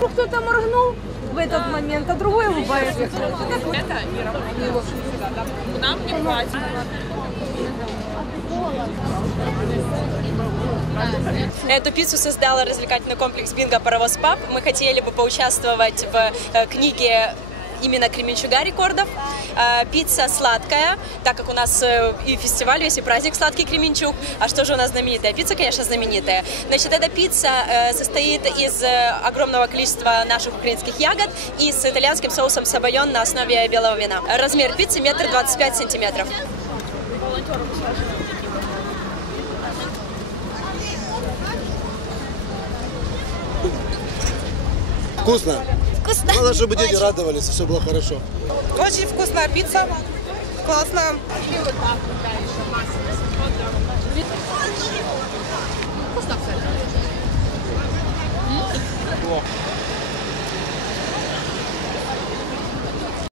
Ну, кто-то моргнул в этот момент, а другой улыбается. Это не Нам не хватит. Эту пиццу создала развлекательный комплекс «Бинго Паровоз Паб». Мы хотели бы поучаствовать в э, книге именно Кременчуга рекордов. Э, Пицца сладкая, так как у нас э, и фестиваль есть, и праздник сладкий Кременчуг. А что же у нас знаменитая? Пицца, конечно, знаменитая. Значит, эта пицца э, состоит из огромного количества наших украинских ягод и с итальянским соусом сабайон на основе белого вина. Размер пиццы метр двадцать пять сантиметров. Вкусно. Вкусно. Надо, чтобы дети радовались, и все было хорошо. Очень вкусная пицца. Классно.